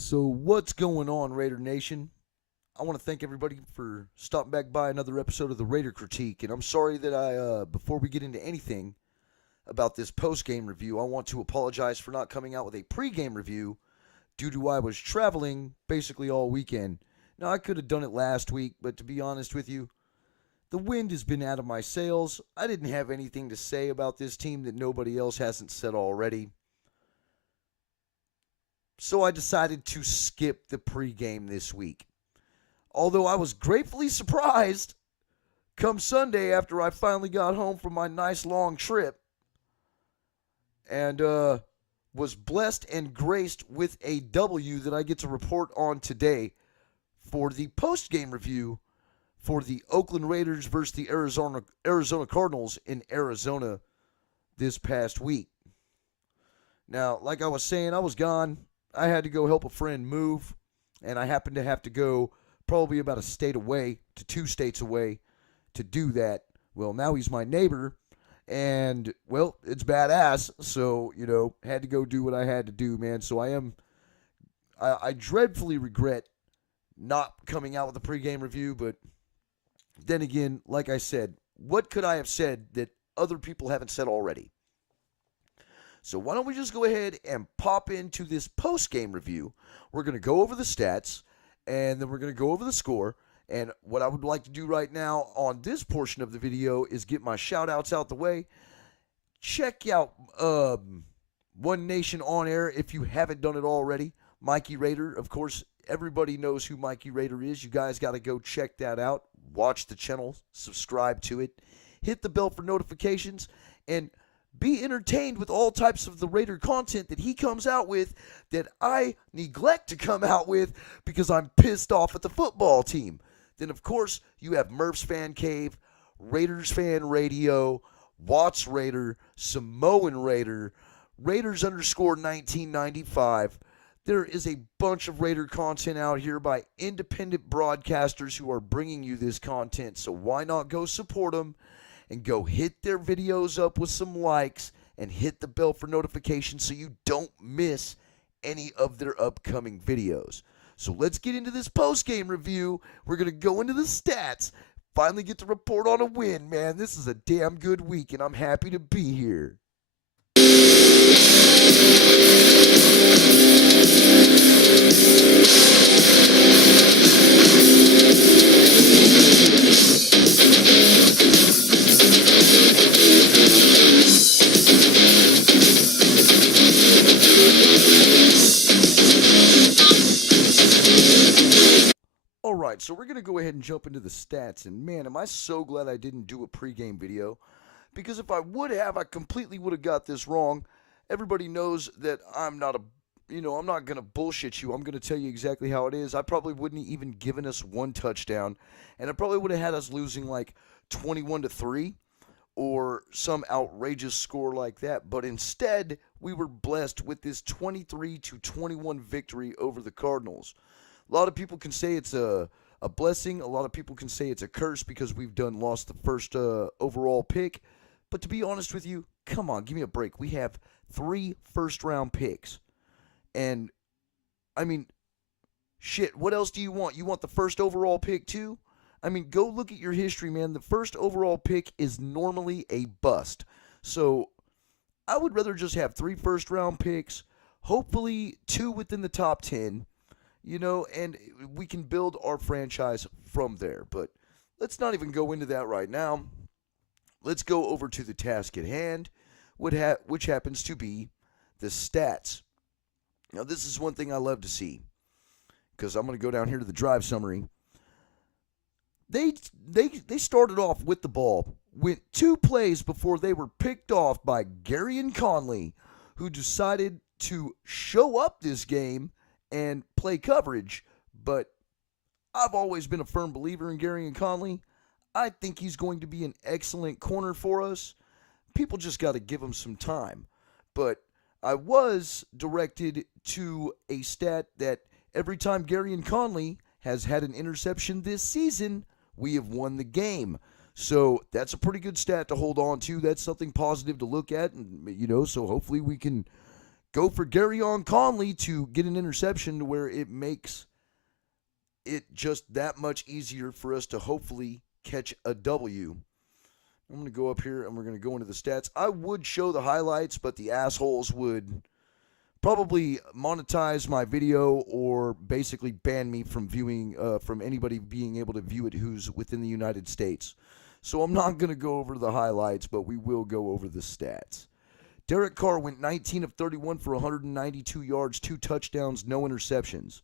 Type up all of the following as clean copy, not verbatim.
So, what's going on, Raider Nation? I want to thank everybody for stopping back by another episode of the Raider Critique. And I'm sorry that before we get into anything about this post game review, I want to apologize for not coming out with a pre game review due to I was traveling basically all weekend. Now, I could have done it last week, but to be honest with you, the wind has been out of my sails. I didn't have anything to say about this team that nobody else hasn't said already. So I decided to skip the pregame this week. Although I was gratefully surprised come Sunday after I finally got home from my nice long trip and was blessed and graced with a W that I get to report on today for the post-game review for the Oakland Raiders versus the Arizona Cardinals in Arizona this past week. Now, like I was saying, I was gone. I had to go help a friend move, and I happened to have to go probably about a state away to 2 states away to do that. Well, now he's my neighbor, and, well, it's badass, so, had to go do what I had to do, man. So I dreadfully regret not coming out with a pregame review, but then again, like I said, what could I have said that other people haven't said already? So why don't we just go ahead and pop into this post-game review. We're going to go over the stats, and then we're going to go over the score. And what I would like to do right now on this portion of the video is get my shout-outs out the way. Check out One Nation On Air if you haven't done it already. Mikey Raider, of course, everybody knows who Mikey Raider is. You guys got to go check that out. Watch the channel, subscribe to it, hit the bell for notifications, and be entertained with all types of the Raider content that he comes out with that I neglect to come out with because I'm pissed off at the football team. Then, of course, you have Murph's Fan Cave, Raiders Fan Radio, Watts Raider, Samoan Raider, Raiders _ 1995. There is a bunch of Raider content out here by independent broadcasters who are bringing you this content, so why not go support them? And go hit their videos up with some likes and hit the bell for notifications so you don't miss any of their upcoming videos. So let's get into this post-game review. We're going to go into the stats. Finally get to report on a win, man. This is a damn good week, and I'm happy to be here. Alright, so we're going to go ahead and jump into the stats, and man, am I so glad I didn't do a pregame video, because if I would have, I completely would have got this wrong. Everybody knows that I'm not I'm not going to bullshit you. I'm going to tell you exactly how it is. I probably wouldn't have even given us one touchdown, and I probably would have had us losing like 21-3 or some outrageous score like that, but instead, we were blessed with this 23-21 victory over the Cardinals. A lot of people can say it's a blessing. A lot of people can say it's a curse because we've lost the first overall pick. But to be honest with you, come on, give me a break. We have 3 first-round picks. And, I mean, shit, what else do you want? You want the first overall pick too? I mean, go look at your history, man. The first overall pick is normally a bust. So, I would rather just have 3 first-round picks, hopefully 2 within the top 10. And we can build our franchise from there. But let's not even go into that right now. Let's go over to the task at hand, which happens to be the stats. Now, this is one thing I love to see, because I'm going to go down here to the drive summary. They started off with the ball, went 2 plays before they were picked off by Gary and Conley, who decided to show up this game and play coverage, but I've always been a firm believer in Gary and Conley. I think he's going to be an excellent corner for us. People just got to give him some time. But I was directed to a stat that every time Gary and Conley has had an interception this season, we have won the game. So that's a pretty good stat to hold on to. That's something positive to look at, and so hopefully we can go for Garyon Conley to get an interception to where it makes it just that much easier for us to hopefully catch a W. I'm going to go up here and we're going to go into the stats. I would show the highlights, but the assholes would probably monetize my video or basically ban me from viewing, from anybody being able to view it who's within the United States. So I'm not going to go over the highlights, but we will go over the stats. Derek Carr went 19 of 31 for 192 yards, 2 touchdowns, no interceptions.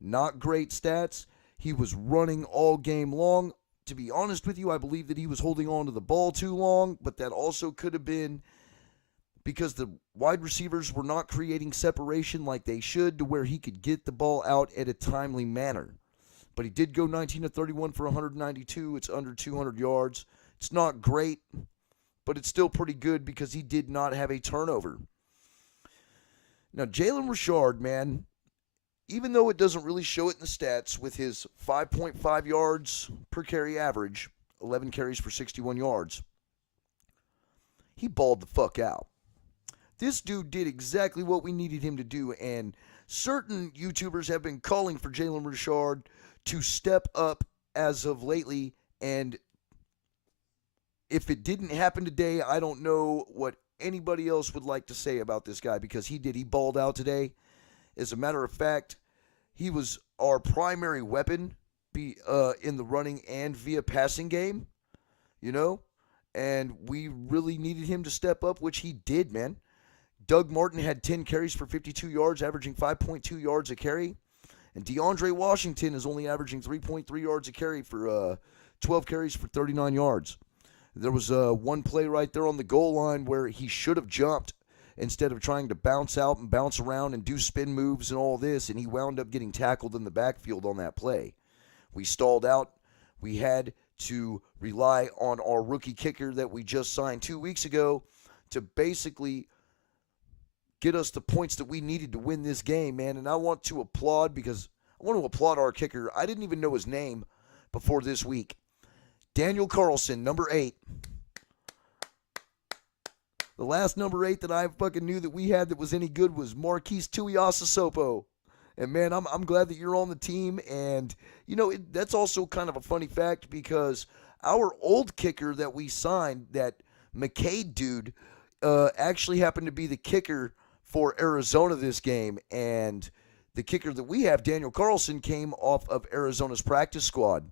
Not great stats. He was running all game long. To be honest with you, I believe that he was holding on to the ball too long, but that also could have been because the wide receivers were not creating separation like they should to where he could get the ball out at a timely manner. But he did go 19 of 31 for 192. It's under 200 yards. It's not great, but it's still pretty good because he did not have a turnover. Now, Jalen Richard, man, even though it doesn't really show it in the stats with his 5.5 yards per carry average, 11 carries for 61 yards, he balled the fuck out. This dude did exactly what we needed him to do, and certain YouTubers have been calling for Jalen Richard to step up as of lately, and if it didn't happen today, I don't know what anybody else would like to say about this guy because he did. He balled out today. As a matter of fact, he was our primary weapon in the running and via passing game, and we really needed him to step up, which he did, man. Doug Martin had 10 carries for 52 yards, averaging 5.2 yards a carry. And DeAndre Washington is only averaging 3.3 yards a carry for 12 carries for 39 yards. There was one play right there on the goal line where he should have jumped instead of trying to bounce out and bounce around and do spin moves and all this, and he wound up getting tackled in the backfield on that play. We stalled out. We had to rely on our rookie kicker that we just signed 2 weeks ago to basically get us the points that we needed to win this game, man. And I want to applaud our kicker. I didn't even know his name before this week. Daniel Carlson, number 8. The last number 8 that I fucking knew that we had that was any good was Marquise Tuiasosopo. And, man, I'm glad that you're on the team. And, that's also kind of a funny fact because our old kicker that we signed, that McCade dude, actually happened to be the kicker for Arizona this game. And the kicker that we have, Daniel Carlson, came off of Arizona's practice squad.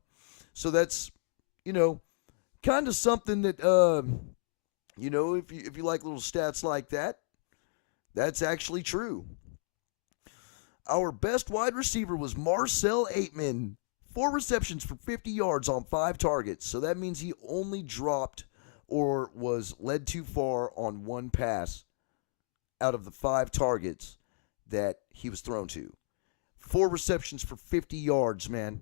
So that's, kind of something that, if you like little stats like that, that's actually true. Our best wide receiver was Marcel Aitman. 4 receptions for 50 yards on 5 targets. So that means he only dropped or was led too far on 1 pass out of the 5 targets that he was thrown to. 4 receptions for 50 yards, man.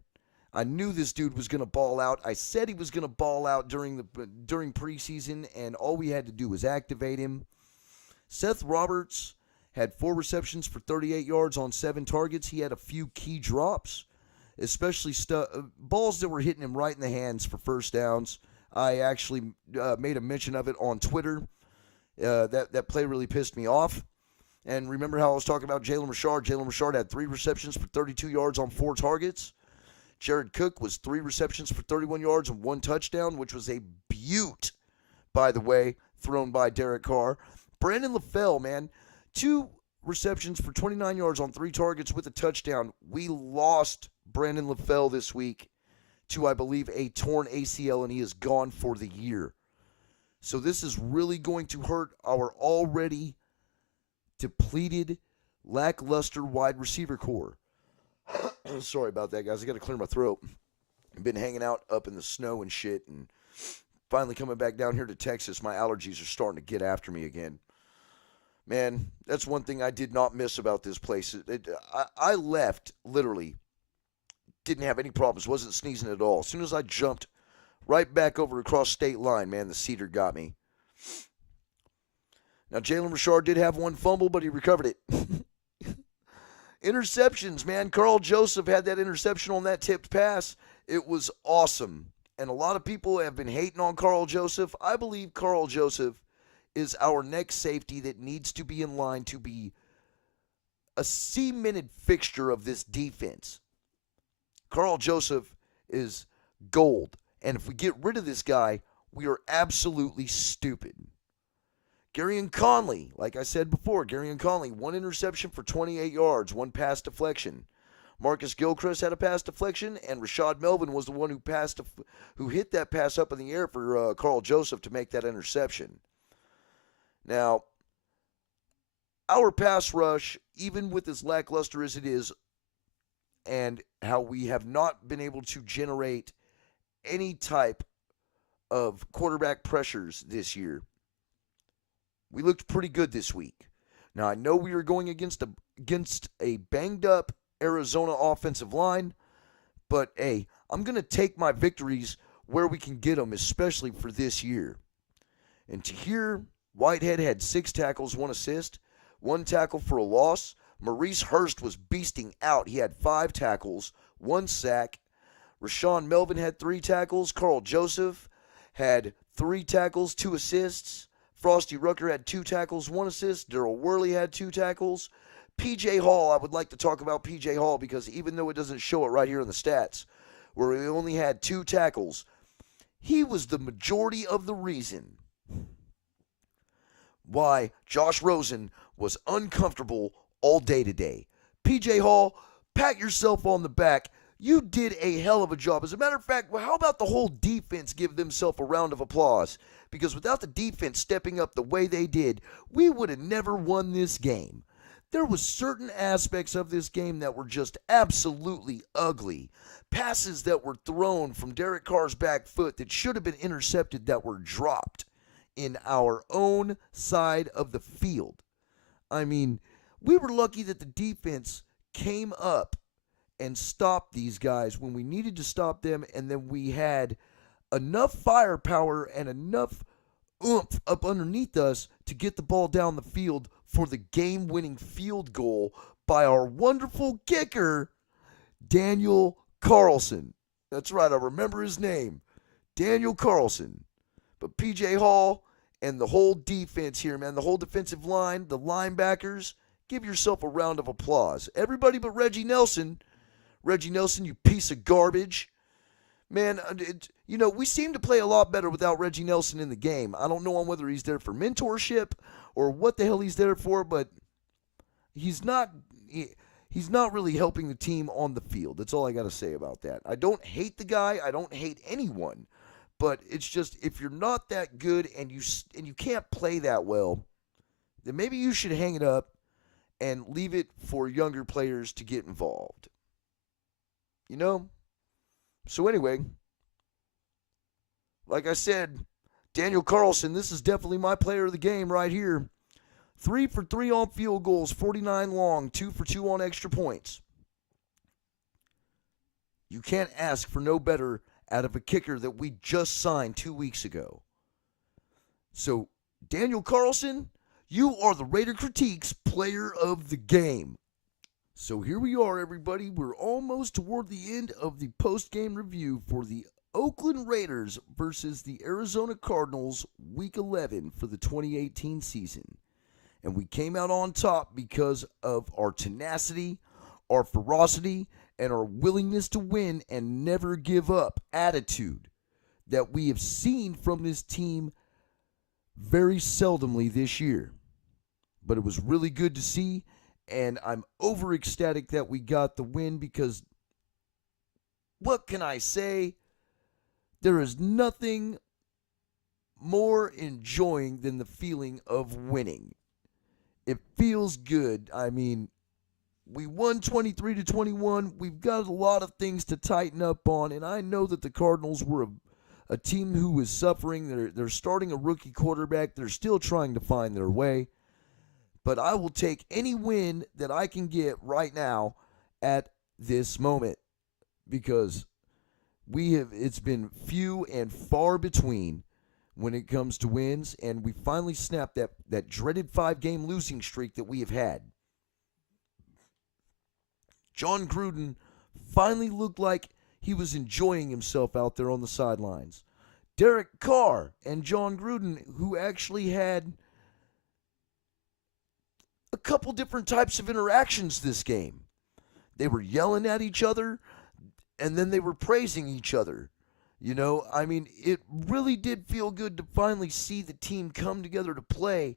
I knew this dude was going to ball out. I said he was going to ball out during preseason, and all we had to do was activate him. Seth Roberts had 4 receptions for 38 yards on 7 targets. He had a few key drops, especially balls that were hitting him right in the hands for first downs. I actually made a mention of it on Twitter. That play really pissed me off. And remember how I was talking about Jalen Richard? Jalen Richard had 3 receptions for 32 yards on 4 targets. Jared Cook was 3 receptions for 31 yards and 1 touchdown, which was a beaut, by the way, thrown by Derek Carr. Brandon LaFell, man, 2 receptions for 29 yards on 3 targets with a touchdown. We lost Brandon LaFell this week to, I believe, a torn ACL, and he is gone for the year. So this is really going to hurt our already depleted, lackluster wide receiver core. Sorry about that, guys. I got to clear my throat. I've been hanging out up in the snow and shit, and finally coming back down here to Texas, my allergies are starting to get after me again. Man, that's one thing I did not miss about this place. I left, literally, didn't have any problems, wasn't sneezing at all. As soon as I jumped right back over across state line, man, the cedar got me. Now, Jalen Richard did have 1 fumble, but he recovered it. Interceptions, man. Carl Joseph had that interception on that tipped pass. It was awesome. And a lot of people have been hating on Carl Joseph. I believe Carl Joseph is our next safety that needs to be in line to be a cemented fixture of this defense. Carl Joseph is gold. And if we get rid of this guy, we are absolutely stupid. Garyon Conley, like I said before, Garyon Conley, 1 interception for 28 yards, 1 pass deflection. Marcus Gilchrist had a pass deflection, and Rashad Melvin was the one who hit that pass up in the air for Carl Joseph to make that interception. Now, our pass rush, even with as lackluster as it is, and how we have not been able to generate any type of quarterback pressures this year, we looked pretty good this week. Now, I know we were going against a banged-up Arizona offensive line, but, hey, I'm going to take my victories where we can get them, especially for this year. And to hear Whitehead had 6 tackles, 1 assist, 1 tackle for a loss. Maurice Hurst was beasting out. He had 5 tackles, 1 sack. Rashawn Melvin had 3 tackles. Carl Joseph had 3 tackles, 2 assists. Frosty Rucker had 2 tackles, 1 assist. Darrell Worley had 2 tackles. P.J. Hall, I would like to talk about P.J. Hall because even though it doesn't show it right here in the stats, where he only had 2 tackles, he was the majority of the reason why Josh Rosen was uncomfortable all day today. P.J. Hall, pat yourself on the back. You did a hell of a job. As a matter of fact, how about the whole defense give themselves a round of applause? Because without the defense stepping up the way they did, we would have never won this game. There was certain aspects of this game that were just absolutely ugly. Passes that were thrown from Derek Carr's back foot that should have been intercepted that were dropped in our own side of the field. I mean, we were lucky that the defense came up and stopped these guys when we needed to stop them, and then we had enough firepower and enough oomph up underneath us to get the ball down the field for the game-winning field goal by our wonderful kicker, Daniel Carlson. That's right, I remember his name, Daniel Carlson. But P.J. Hall and the whole defense here, man, the whole defensive line, the linebackers, give yourself a round of applause. Everybody but Reggie Nelson. Reggie Nelson, you piece of garbage. Man, we seem to play a lot better without Reggie Nelson in the game. I don't know on whether he's there for mentorship or what the hell he's there for, but he's not really helping the team on the field. That's all I got to say about that. I don't hate the guy. I don't hate anyone. But it's just, if you're not that good and you can't play that well, then maybe you should hang it up and leave it for younger players to get involved. So anyway, like I said, Daniel Carlson, this is definitely my player of the game right here. 3 for 3 on field goals, 49 long, 2 for 2 on extra points. You can't ask for no better out of a kicker that we just signed 2 weeks ago. So, Daniel Carlson, you are the Raider Critiques player of the game. So here we are, everybody. We're almost toward the end of the post-game review for the Oakland Raiders versus the Arizona Cardinals Week 11 for the 2018 season. And we came out on top because of our tenacity, our ferocity, and our willingness to win and never give up attitude that we have seen from this team very seldomly this year. But it was really good to see, and I'm over ecstatic that we got the win because, what can I say? There is nothing more enjoying than the feeling of winning. It feels good. I mean, we won 23-21. We've got a lot of things to tighten up on, and I know that the Cardinals were a team who was suffering. They're starting a rookie quarterback. They're still trying to find their way. But I will take any win that I can get right now at this moment because it's been few and far between when it comes to wins, and we finally snapped that dreaded 5-game losing streak that we have had. John Gruden finally looked like he was enjoying himself out there on the sidelines. Derek Carr and John Gruden, who actually had a a couple different types of interactions this game. They were yelling at each other, and then they were praising each other. You know, I mean, it really did feel good to finally see the team come together to play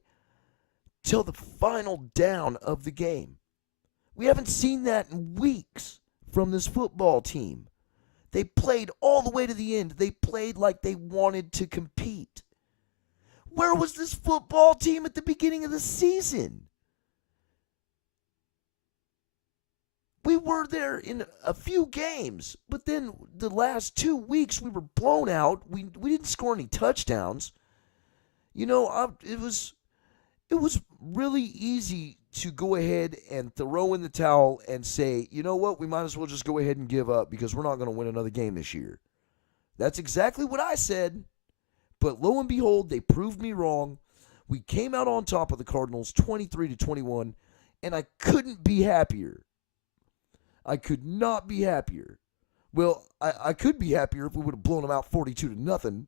till the final down of the game. We haven't seen that in weeks from this football team. They played all the way to the end. They played like they wanted to compete. Where was this football team at the beginning of the season? We were there in a few games, but then the last 2 weeks we were blown out. We didn't score any touchdowns. You know, it was really easy to go ahead and throw in the towel and say, you know what, we might as well just go ahead and give up because we're not going to win another game this year. That's exactly what I said. But lo and behold, they proved me wrong. We came out on top of the Cardinals 23-21, and I couldn't be happier. I could not be happier. Well, I could be happier if we would have blown them out 42-0.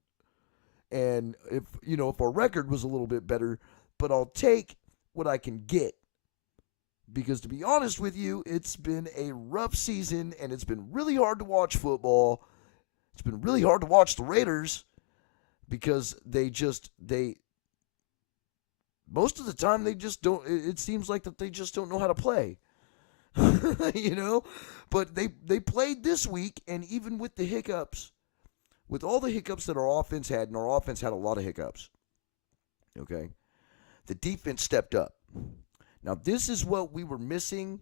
And if our record was a little bit better, but I'll take what I can get. Because to be honest with you, it's been a rough season, and it's been really hard to watch football. It's been really hard to watch the Raiders because most of the time they just don't, it seems like that they just don't know how to play. But they played this week, and even with the hiccups, with all the hiccups that our offense had, and our offense had a lot of hiccups, okay, the defense stepped up. Now, this is what we were missing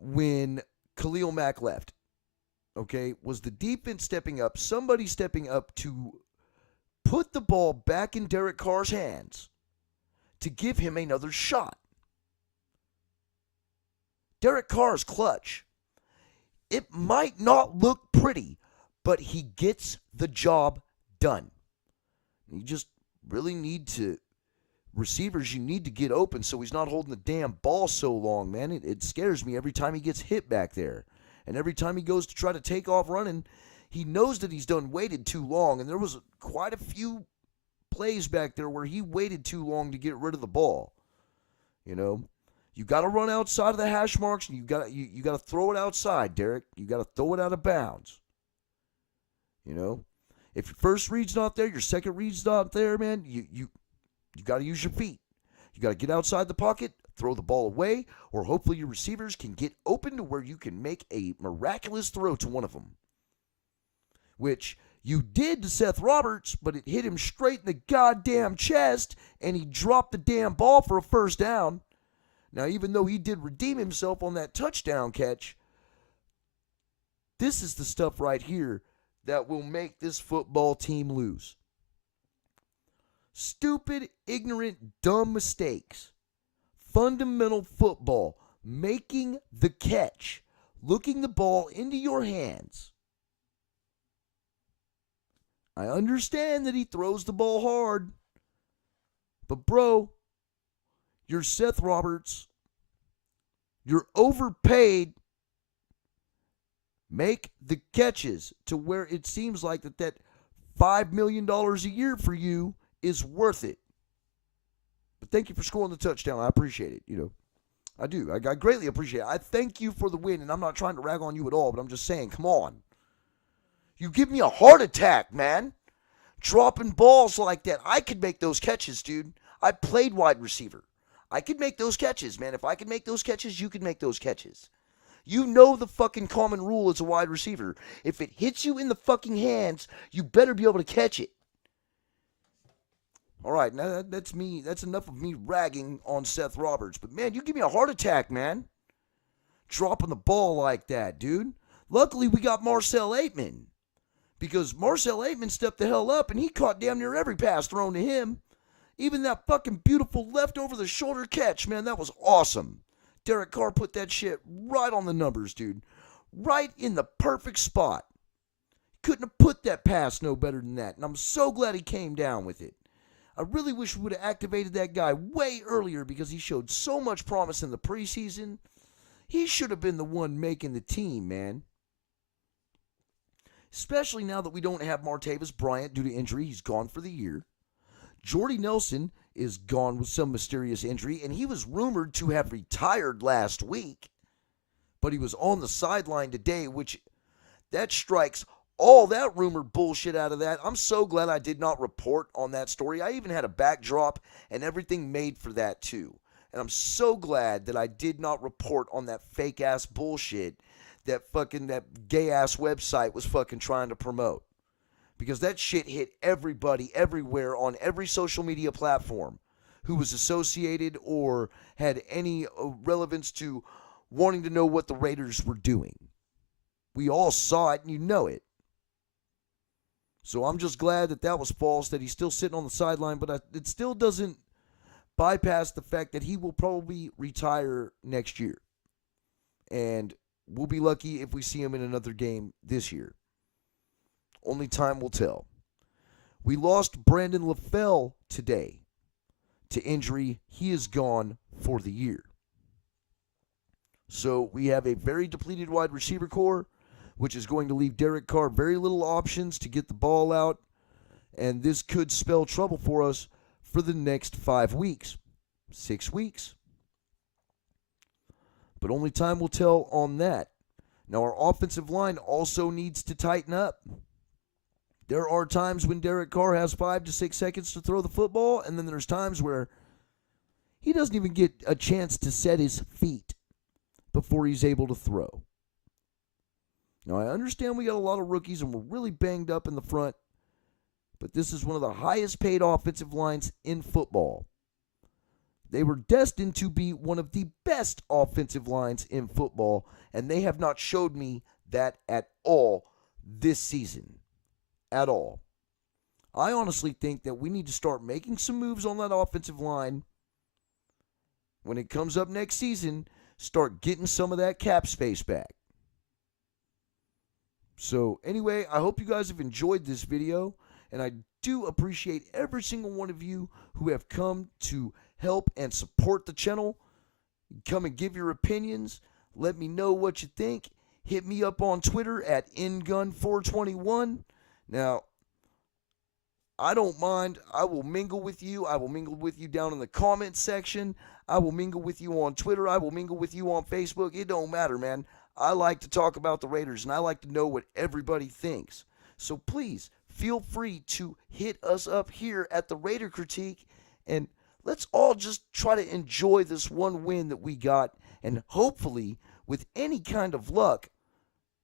when Khalil Mack left, okay, was the defense stepping up, somebody stepping up to put the ball back in Derek Carr's hands to give him another shot. Derek Carr is clutch. It might not look pretty, but he gets the job done. You just really need to, receivers, you need to get open so he's not holding the damn ball so long, man. It scares me every time he gets hit back there. And every time he goes to try to take off running, he knows that he's waited too long. And there was quite a few plays back there where he waited too long to get rid of the ball. You know, you got to run outside of the hash marks, and you got to throw it outside, Derek. You got to throw it out of bounds. You know, if your first read's not there, your second read's not there, man, you got to use your feet. You got to get outside the pocket, throw the ball away, or hopefully your receivers can get open to where you can make a miraculous throw to one of them. Which you did to Seth Roberts, but it hit him straight in the goddamn chest, and he dropped the damn ball for a first down. Now, even though he did redeem himself on that touchdown catch, this is the stuff right here that will make this football team lose. Stupid, ignorant, dumb mistakes. Fundamental football. Making the catch. Looking the ball into your hands. I understand that he throws the ball hard. But, bro, you're Seth Roberts. You're overpaid. Make the catches to where it seems like that $5 million a year for you is worth it. But thank you for scoring the touchdown. I appreciate it. You know, I do. I greatly appreciate it. I thank you for the win, and I'm not trying to rag on you at all, but I'm just saying, come on. You give me a heart attack, man. Dropping balls like that. I could make those catches, dude. I played wide receiver. I could make those catches, man. If I could make those catches, you could make those catches. You know the fucking common rule as a wide receiver. If it hits you in the fucking hands, you better be able to catch it. All right, now that's me. That's enough of me ragging on Seth Roberts. But, man, you give me a heart attack, man. Dropping the ball like that, dude. Luckily, we got Marcell Aitman. Because Marcell Aitman stepped the hell up, and he caught damn near every pass thrown to him. Even that fucking beautiful left over the shoulder catch, man, that was awesome. Derek Carr put that shit right on the numbers, dude. Right in the perfect spot. Couldn't have put that pass no better than that. And I'm so glad he came down with it. I really wish we would have activated that guy way earlier because he showed so much promise in the preseason. He should have been the one making the team, man. Especially now that we don't have Martavis Bryant due to injury. He's gone for the year. Jordy Nelson is gone with some mysterious injury, and he was rumored to have retired last week, but he was on the sideline today, which that strikes all that rumored bullshit out of that. I'm so glad I did not report on that story. I even had a backdrop and everything made for that too. And I'm so glad that I did not report on that fake ass bullshit that gay ass website was fucking trying to promote. Because that shit hit everybody everywhere on every social media platform who was associated or had any relevance to wanting to know what the Raiders were doing. We all saw it and you know it. So I'm just glad that that was false, that he's still sitting on the sideline, but it still doesn't bypass the fact that he will probably retire next year. And we'll be lucky if we see him in another game this year. Only time will tell. We lost Brandon LaFell today to injury. He is gone for the year. So we have a very depleted wide receiver core, which is going to leave Derek Carr very little options to get the ball out. And this could spell trouble for us for the next 5 weeks, 6 weeks. But only time will tell on that. Now, our offensive line also needs to tighten up. There are times when Derek Carr has 5 to 6 seconds to throw the football, and then there's times where he doesn't even get a chance to set his feet before he's able to throw. Now, I understand we got a lot of rookies and we're really banged up in the front, but this is one of the highest paid offensive lines in football. They were destined to be one of the best offensive lines in football, and they have not showed me that at all this season. At all. I honestly think that we need to start making some moves on that offensive line. When it comes up next season, start getting some of that cap space back. So anyway, I hope you guys have enjoyed this video, and I do appreciate every single one of you who have come to help and support the channel. Come and give your opinions. Let me know what you think. Hit me up on Twitter at InGun421. Now, I don't mind. I will mingle with you. I will mingle with you down in the comments section. I will mingle with you on Twitter. I will mingle with you on Facebook. It don't matter, man. I like to talk about the Raiders, and I like to know what everybody thinks. So please, feel free to hit us up here at the Raider Critique, and let's all just try to enjoy this one win that we got, and hopefully, with any kind of luck,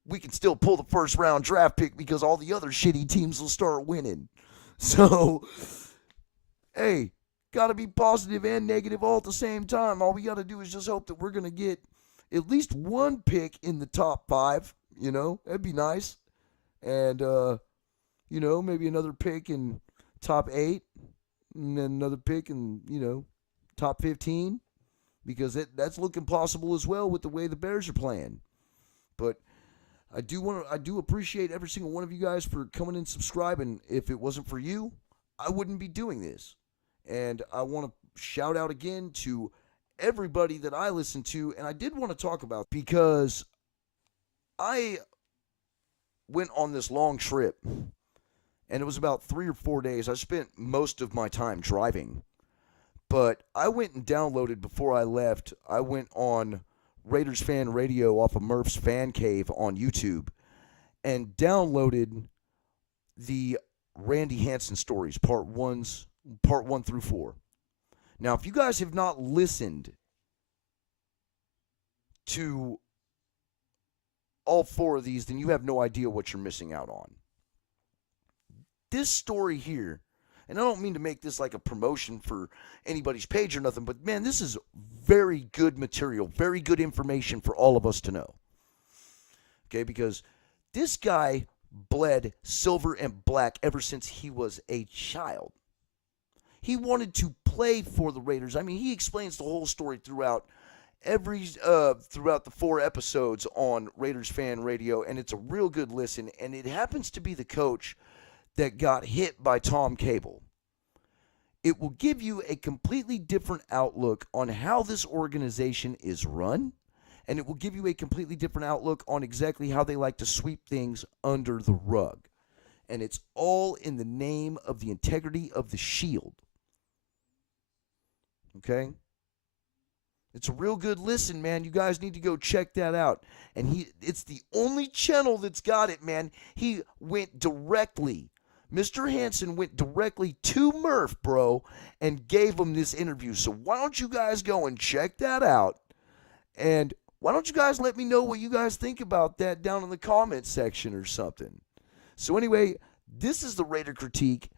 we can still pull the first round draft pick because all the other shitty teams will start winning. So, hey, got to be positive and negative all at the same time. All we got to do is just hope that we're going to get at least one pick in the top 5, that'd be nice. And, maybe another pick in top 8, and then another pick in, top 15, because that's looking possible as well with the way the Bears are playing. But I do appreciate every single one of you guys for coming and subscribing. If it wasn't for you, I wouldn't be doing this. And I want to shout out again to everybody that I listen to, and I did want to talk about, because I went on this long trip, and it was about 3 or 4 days. I spent most of my time driving, but I went and downloaded before I left. I went on Raiders Fan Radio off of Murph's Fan Cave on YouTube and downloaded the Randy Hansen stories, part 1 through 4. Now, if you guys have not listened to all 4 of these, then you have no idea what you're missing out on. This story here, and I don't mean to make this like a promotion for anybody's page or nothing, but man, this is very good material, very good information for all of us to know. Okay, because this guy bled silver and black ever since he was a child. He wanted to play for the Raiders. I mean, he explains the whole story throughout the 4 episodes on Raiders Fan Radio, and it's a real good listen. And it happens to be the coach that got hit by Tom Cable. It will give you a completely different outlook on how this organization is run, and it will give you a completely different outlook on exactly how they like to sweep things under the rug. And it's all in the name of the integrity of the Shield. Okay? It's a real good listen, man. You guys need to go check that out. And it's the only channel that's got it, man. He went directly. Mr. Hansen went directly to Murph, bro, and gave him this interview. So why don't you guys go and check that out? And why don't you guys let me know what you guys think about that down in the comment section or something? So anyway, this is the Raider Critique.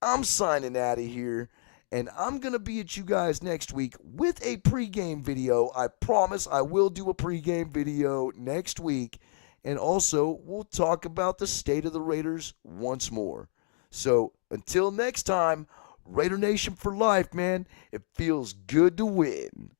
I'm signing out of here. And I'm going to be at you guys next week with a pregame video. I promise I will do a pregame video next week. And also, we'll talk about the state of the Raiders once more. So, until next time, Raider Nation for life, man. It feels good to win.